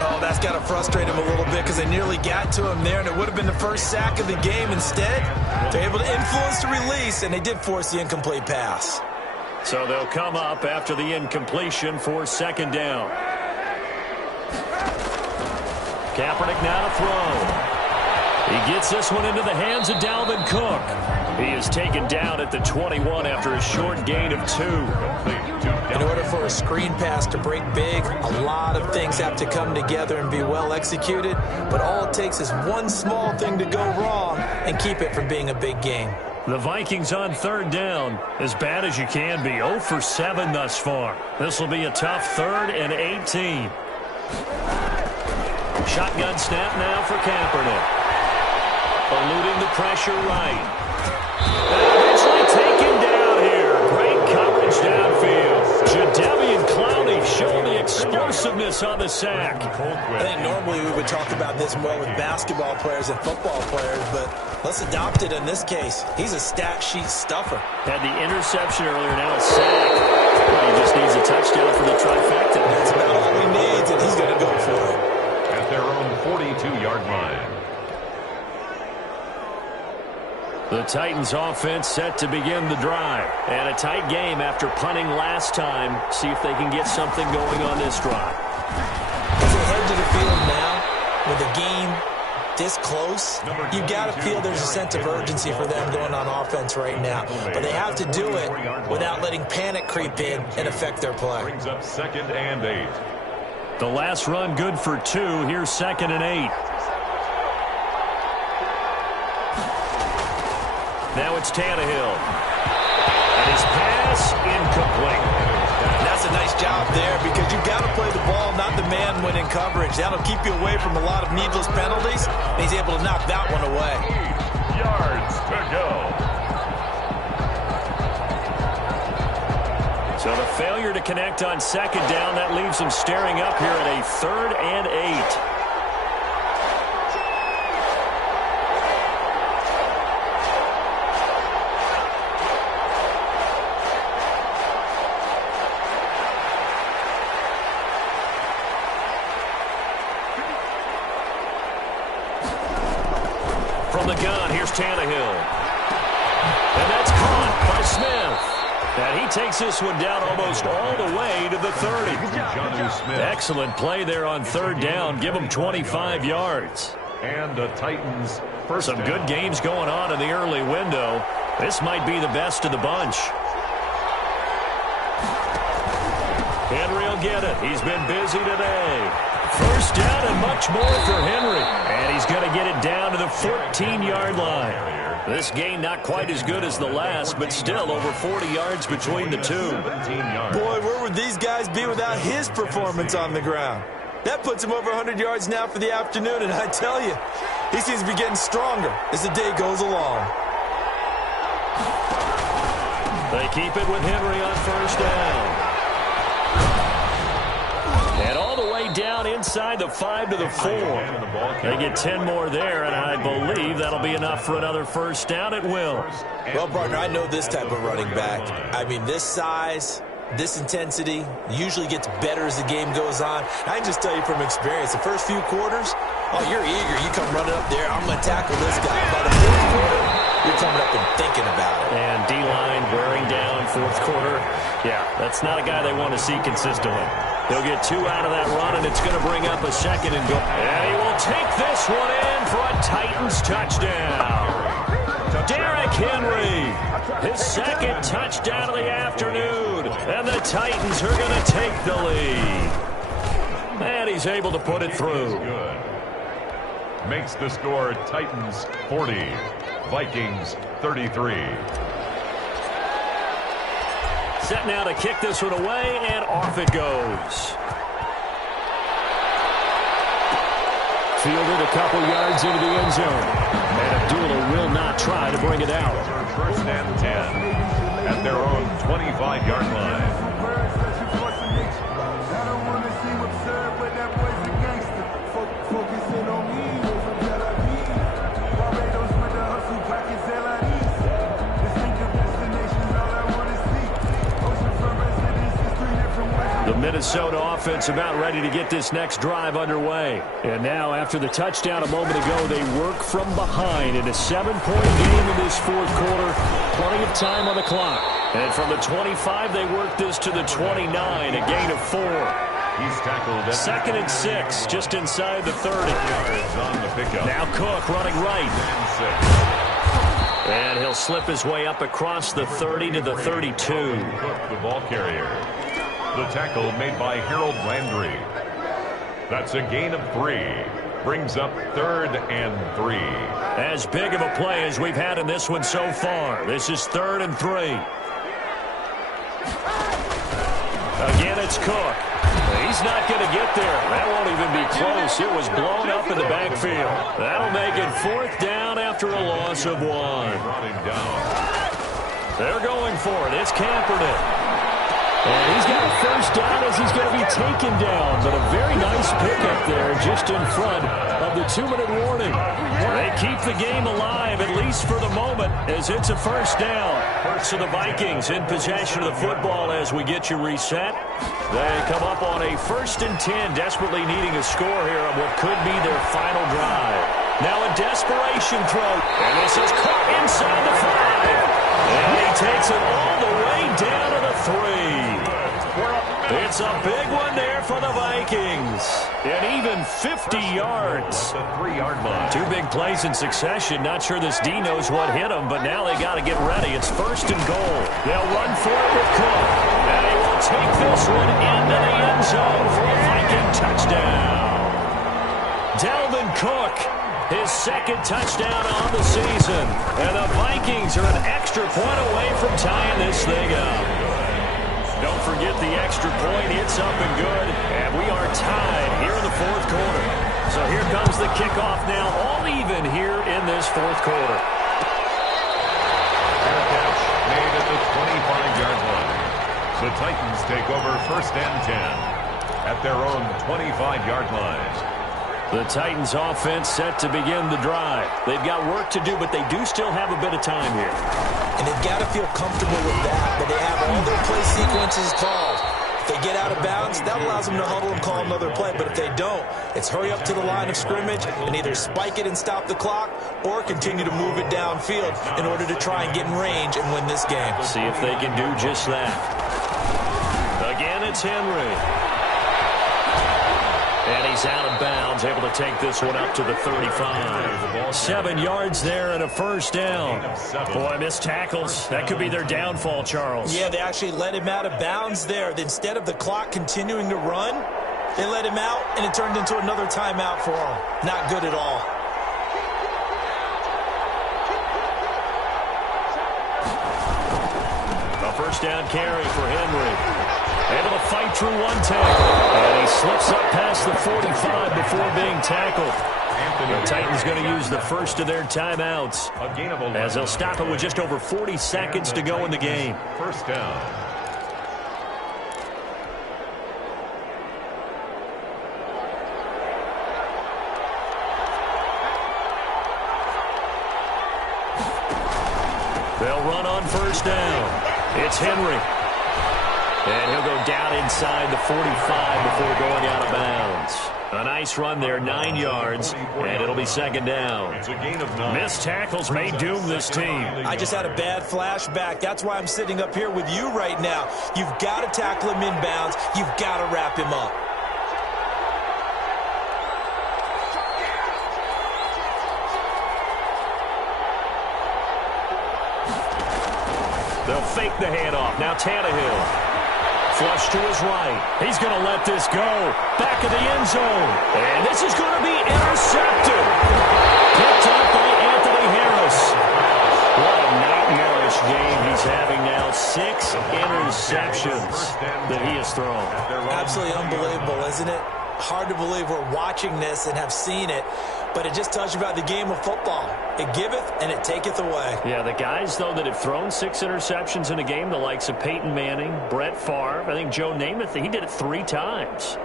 Oh, that's got to frustrate him a little bit because they nearly got to him there, and it would have been the first sack of the game. Instead, they're able to influence the release, and they did force the incomplete pass. So they'll come up after the incompletion for 2nd down. Kaepernick now to throw. He gets this one into the hands of Dalvin Cook. He is taken down at the 21 after a short gain of 2. In order for a screen pass to break big, a lot of things have to come together and be well executed. But all it takes is one small thing to go wrong and keep it from being a big game. The Vikings on 3rd down, as bad as you can be, 0 for 7 thus far. This will be a tough 3rd and 18. Shotgun snap now for Kaepernick. Eluding the pressure right. Eventually taken down here. Great coverage downfield. Jadeveon Clowney showing the explosiveness on the sack. I think normally we would talk about this more with basketball players and football players, but let's adopt it in this case. He's a stat sheet stuffer. Had the interception earlier, now a sack. He just needs a touchdown for the trifecta. That's about all he needs, and he's going to go for it. At their own 42-yard line. The Titans offense set to begin the drive. And a tight game after punting last time. See if they can get something going on this drive. As they head to the field now, with a game this close, you got to feel there's a sense of urgency for them going on offense right now. But they have to do it without letting panic creep in and affect their play. Brings up 2nd and 8. The last run good for 2. Here's 2nd and 8. Now it's Tannehill. And his pass incomplete. That's a nice job there because you've got to play the ball, not the man when in coverage. That'll keep you away from a lot of needless penalties. And he's able to knock that one away. 8 yards to go. So the failure to connect on 2nd down, that leaves him staring up here at a 3rd and 8. From the gun, here's Tannehill. And that's caught by Smith. And he takes this one down almost all the way to the 30. Excellent play there on 3rd down. Give him 25 yards. And the Titans first Some down. good games going on in the early window. This might be the best of the bunch. Henry will get it. He's been busy today. First down and much more for Henry. And he's going to get it down to the 14-yard line. This gain not quite as good as the last, but still over 40 yards between the two. 17 yards. Boy, where would these guys be without his performance on the ground? That puts him over 100 yards now for the afternoon, and I tell you, he seems to be getting stronger as the day goes along. They keep it with Henry on first down. And all the way down inside the 5 to the 4. They get 10 more there, and I believe that'll be enough for another first down. It will. Well, partner, I know this type of running back. I mean, this size, this intensity usually gets better as the game goes on. I can just tell you from experience, the first few quarters, oh, you're eager. You come running up there, I'm going to tackle this guy. By the fourth quarter, you're coming up and thinking about it. And D-line wearing down fourth quarter. Yeah, that's not a guy they want to see consistently. They'll get 2 out of that run, and it's going to bring up a second and go. And he will take this one in for a Titans touchdown. Derrick Henry, his second touchdown of the afternoon. And the Titans are going to take the lead. And he's able to put it through. Makes the score Titans 40, Vikings 33. Set now to kick this one away, and off it goes. Fielded a couple yards into the end zone. And Abdullah will not try to bring it out. First and 10 at their own 25-yard line. The Minnesota offense about ready to get this next drive underway. And now, after the touchdown a moment ago, they work from behind in a 7-point game in this fourth quarter. Plenty of time on the clock. And from the 25, they work this to the 29, a gain of 4. He's tackled at 2nd and 6, just inside the 30. on the pickup. Now Cook running right. And he'll slip his way up across the 30 to the 32. Cook, the ball carrier. The tackle made by Harold Landry. That's a gain of 3. Brings up 3rd and 3. As big of a play as we've had in this one so far. This is 3rd and 3. Again, it's Cook. He's not going to get there. That won't even be close. It was blown up in the backfield. That'll make it 4th down after a loss of 1. They're going for it. It's Kaepernick. And he's got a first down as he's going to be taken down. But a very nice pickup there just in front of the 2-minute warning. They keep the game alive, at least for the moment, as it's a first down. So the Vikings in possession of the football as we get you reset. They come up on a 1st and 10, desperately needing a score here on what could be their final drive. Now a desperation throw. And this is caught inside the 5. And he takes it all the way down to the 3. It's a big one there for the Vikings. And even 50 yards. The 3-yard line. 2 big plays in succession. Not sure this D knows what hit him, but now they got to get ready. It's 1st and goal. They'll run for it with Cook. And he will take this one into the end zone for a Viking touchdown. Dalvin Cook, his 2nd touchdown on the season. And the Vikings are an extra point away from tying this thing up. Don't forget the extra point. It's up and good. And we are tied here in the fourth quarter. So here comes the kickoff now, all even here in this fourth quarter. Fair catch made at the 25-yard line. The Titans take over 1st and 10 at their own 25-yard line. The Titans offense set to begin the drive. They've got work to do, but they do still have a bit of time here. And they've got to feel comfortable with that, but they have all their play sequences called. If they get out of bounds, that allows them to huddle and call another play. But if they don't, it's hurry up to the line of scrimmage and either spike it and stop the clock or continue to move it downfield in order to try and get in range and win this game. See if they can do just that. Again, it's Henry. And he's out of bounds, able to take this one up to the 35. 7 yards there and a first down. Boy, missed tackles. That could be their downfall, Charles. Yeah, they actually let him out of bounds there. Instead of the clock continuing to run, they let him out, and it turned into another timeout for him. Not good at all. A first down carry for Henry. Able to fight through one tackle. And he slips up past the 45 before being tackled. The Titans going to use the first of their timeouts as they'll stop it with just over 40 seconds to go in the game. First down. on first down. It's Henry. And he'll go down inside the 45 before going out of bounds. A nice run there, 9 yards, and it'll be second down. It's a gain of 9. Missed tackles may doom this team. I just had a bad flashback. That's why I'm sitting up here with you right now. You've got to tackle him inbounds. You've got to wrap him up. They'll fake the handoff. Now Tannehill. Flush to his right. He's going to let this go. Back of the end zone. And this is going to be intercepted. Picked up by Anthony Harris. What a nightmarish game he's having now. 6 interceptions that he has thrown. Absolutely unbelievable, isn't it? Hard to believe we're watching this and have seen it, but it just tells you about the game of football. It giveth and it taketh away. Yeah, the guys, though, that have thrown 6 interceptions in a game, the likes of Peyton Manning, Brett Favre, I think Joe Namath, he did it 3 times.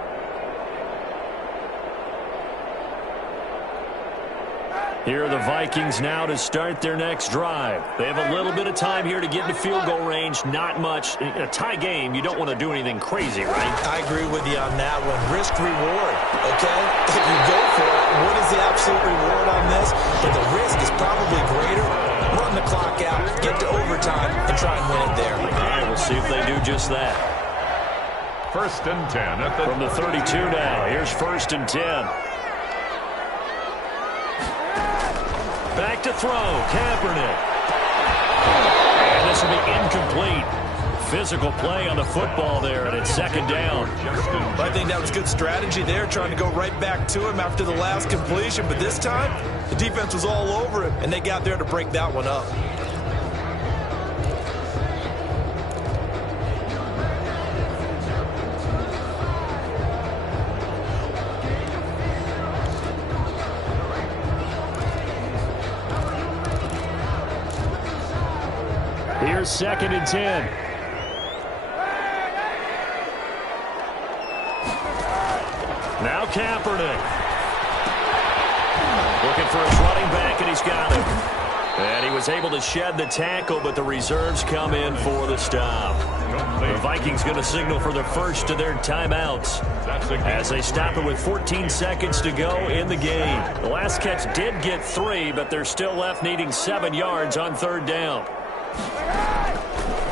Here are the Vikings now to start their next drive. They have a little bit of time here to get into field goal range. Not much. In a tie game, you don't want to do anything crazy, right? I agree with you on that one. Risk reward, okay? If you go for it, what is the absolute reward on this? But the risk is probably greater. Run the clock out, get to overtime, and try and win it there. All right, we'll see if they do just that. First and 10 at the From the 32 now. Here's first and 10. Back to throw, Kaepernick. And this will be incomplete. Physical play on the football there, and it's second down. I think that was good strategy there, trying to go right back to him after the last completion. But this time, the defense was all over him, and they got there to break that one up. Here's second and 10. Now Kaepernick. Looking for his running back, and he's got him. And he was able to shed the tackle, but the reserves come in for the stop. The Vikings going to signal for the first of their timeouts as they stop it with 14 seconds to go in the game. The last catch did get 3, but they're still left needing 7 yards on third down.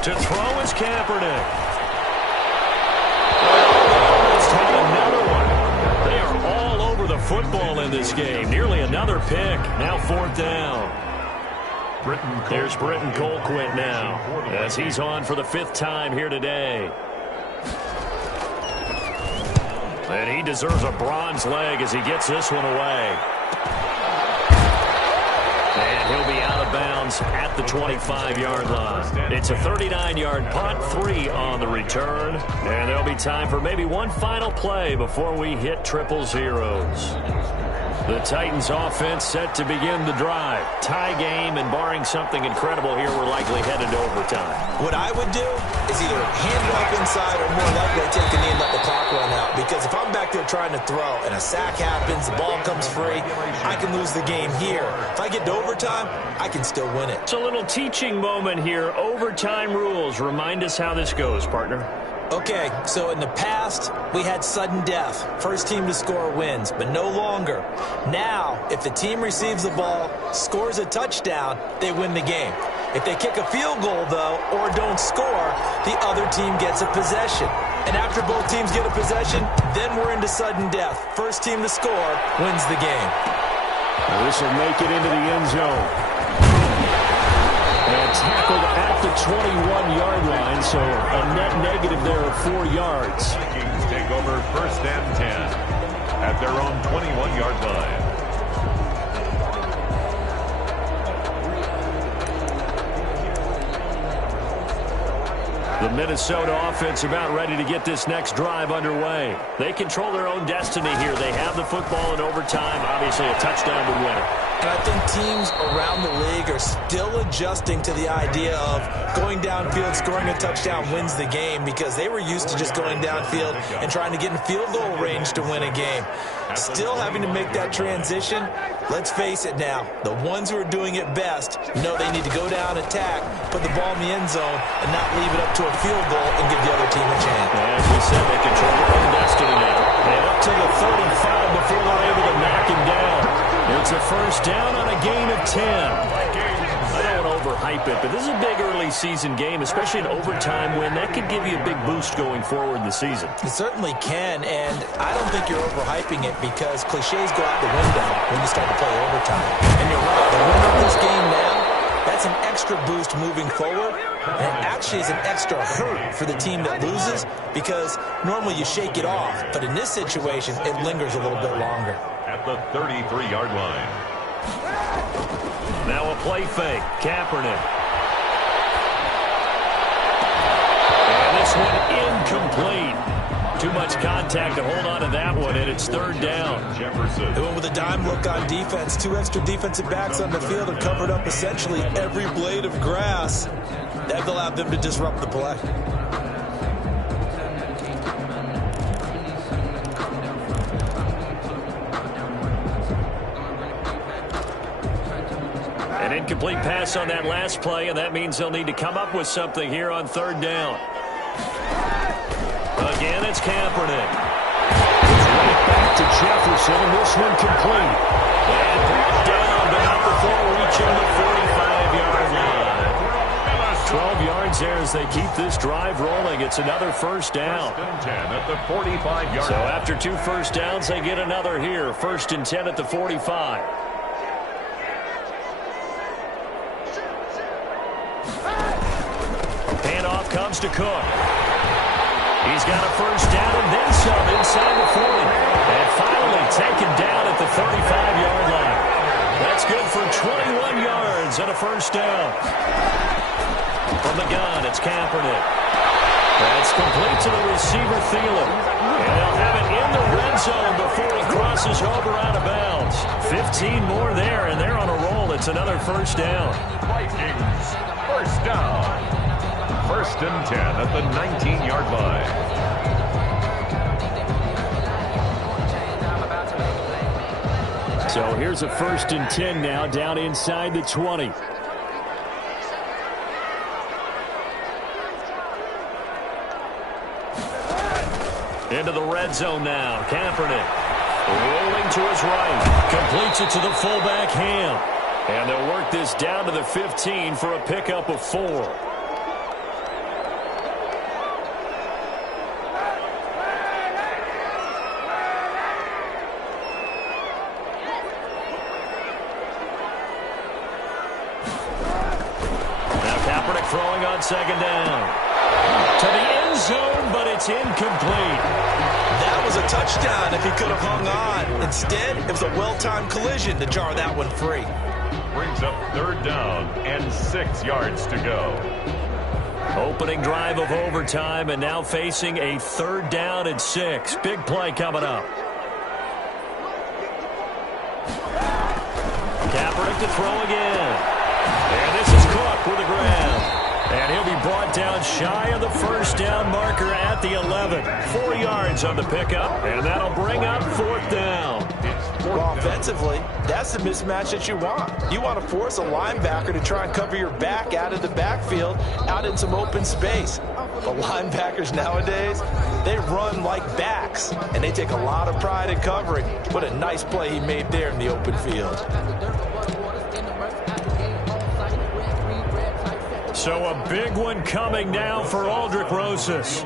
To throw is Kaepernick. Almost had another one. They are all over the football in this game. Nearly another pick. Now fourth down. There's Britton Colquitt now as he's on for the 5th time here today. And he deserves a bronze leg as he gets this one away. And he'll be out of bounds at the 25-yard line. It's a 39-yard punt, 3 on the return. And there'll be time for maybe one final play before we hit triple zeros. The Titans offense set to begin the drive. Tie game, and barring something incredible here, we're likely headed to overtime. What I would do is either hand it off inside or more likely take a knee and let the clock run out. Because if I'm back there trying to throw and a sack happens, the ball comes free, I can lose the game here. If I get to overtime, I can still win it. It's a little teaching moment here. Overtime rules. Remind us how this goes, partner. Okay, so in the past, we had sudden death. First team to score wins, but no longer. Now, if the team receives the ball, scores a touchdown, they win the game. If they kick a field goal, though, or don't score, the other team gets a possession. And after both teams get a possession, then we're into sudden death. First team to score wins the game. Well, this will make it into the end zone. And tackled at the 21-yard line, so a net negative there of 4 yards. Vikings take over first and 10 at their own 21-yard line. The Minnesota offense about ready to get this next drive underway. They control their own destiny here. They have the football in overtime. Obviously, a touchdown would win it. And I think teams around the league are still adjusting to the idea of going downfield, scoring a touchdown wins the game, because they were used to just going downfield and trying to get in field goal range to win a game. Still having to make that transition. Let's face it now, the ones who are doing it best know they need to go down, attack, put the ball in the end zone, and not leave it up to a field goal and give the other team a chance. As we said, they control their own destiny now. And up to the 35 before they're able to knock him down. It's a first down on a gain of 10. I don't want to overhype it, but this is a big early season game, especially an overtime win. That could give you a big boost going forward in the season. It certainly can, and I don't think you're overhyping it, because cliches go out the window when you start to play overtime. And you're right, the winner of this game now, that's an extra boost moving forward, and it actually is an extra hurt for the team that loses, because normally you shake it off, but in this situation, it lingers a little bit longer. At the 33-yard line. Now a play fake. Kaepernick. And this one incomplete. Too much contact to hold on to that one, and it's third down. Jefferson. They went with a dime look on defense. 2 extra defensive backs on the field and covered up essentially every blade of grass. That allowed them to disrupt the play. An incomplete pass on that last play, and that means they'll need to come up with something here on third down. Again, it's Kaepernick. It's right back to Jefferson, and this one complete. And brought down, but not before reaching the 45-yard line. 12 yards there as they keep this drive rolling. It's another first down. First and 10 at the 45-yard So line. after 2 first downs, they get another here. First and 10 at the 45. Handoff comes to Cook. He's got a first down and then some inside the 40. And finally taken down at the 35-yard line. That's good for 21 yards and a first down. From the gun, it's Kaepernick. That's complete to the receiver, Thielen. And they'll have it in the red zone before he crosses over out of bounds. 15 more there, and they're on a roll. It's another first down. Vikings, first down. First and 10 at the 19-yard line. So here's a first and 10 now, down inside the 20. Into the red zone now. Kaepernick rolling to his right. Completes it to the fullback, Ham. And they'll work this down to the 15 for a pickup of 4. Throwing on second down. To the end zone, but it's incomplete. That was a touchdown if he could have hung on. Instead, it was a well-timed collision to jar that one free. Brings up third down and 6 yards to go. Opening drive of overtime, and now facing a third down and 6. Big play coming up. Kaepernick to throw again. And this is Cook with a grab. And he'll be brought down shy of the first down marker at the 11. 4 yards on the pickup, and that'll bring up fourth down. Well, offensively, that's the mismatch that you want. You want to force a linebacker to try and cover your back out of the backfield, out in some open space. The linebackers nowadays, they run like backs, and they take a lot of pride in covering. What a nice play he made there in the open field. So a big one coming now for Aldrick Rosas.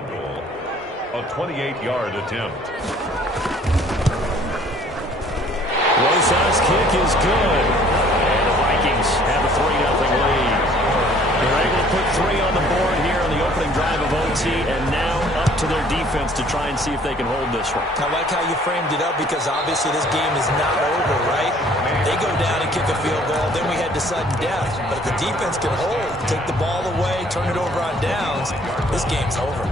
A 28-yard attempt. Rosas' kick is good. And the Vikings have a 3-0 lead. They're able to put 3 on the board here on the opening drive of OT, and now up to their defense to try and see if they can hold this one. I like how you framed it up, because obviously this game is not over, right? They go down and kick a field goal, then we head to sudden death. But if the defense can hold, take the ball away, turn it over on downs, this game's over.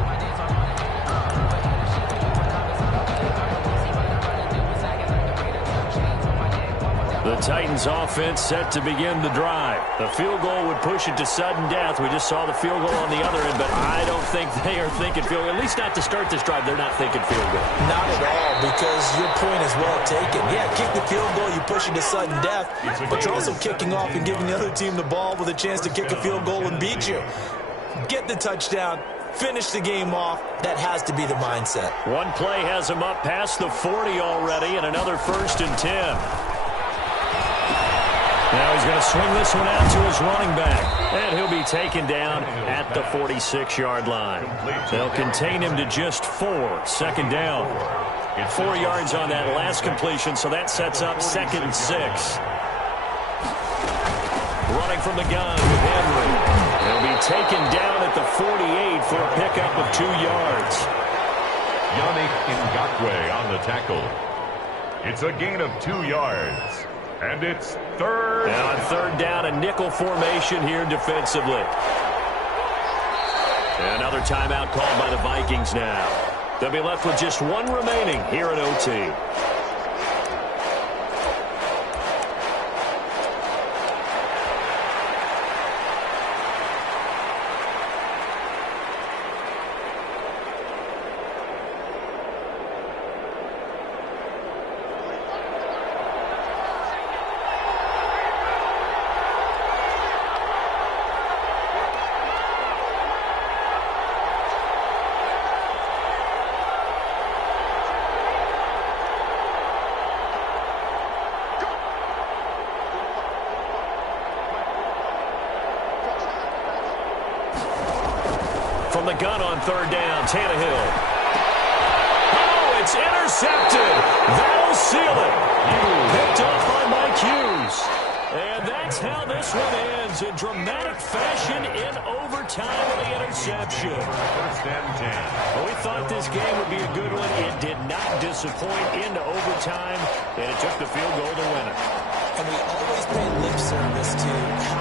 The Titans offense set to begin the drive. The field goal would push it to sudden death. We just saw the field goal on the other end, but I don't think they are thinking field goal. At least not to start this drive. They're not thinking field goal. Not at all, because your point is well taken. Yeah, kick the field goal, you push it to sudden death, but you're also kicking off and giving the other team the ball with a chance to kick a field goal and beat you. Get the touchdown. Finish the game off. That has to be the mindset. One play has him up past the 40 already, and another 1st and 10. Now he's going to swing this one out to his running back, and he'll be taken down at the 46-yard line. They'll contain him to just 4, 2nd down. 4 yards on that last completion, so that sets up 2nd and 6. Running from the gun with Henry. He'll be taken down at the 48 for a pickup of 2 yards. Yannick Ngakoue on the tackle. It's a gain of 2 yards. And it's 3rd. Now on 3rd down, a nickel formation here defensively. And another timeout called by the Vikings now. They'll be left with just 1 remaining here in OT. From the gun on 3rd down, Tannehill. Oh, it's intercepted. That'll seal it. Picked off by Mike Hughes. And that's how this one ends in dramatic fashion in overtime with the interception. 1st and 10. Well, we thought this game would be a good one. It did not disappoint into overtime, and it took the field goal to win it. And we always pay lip service to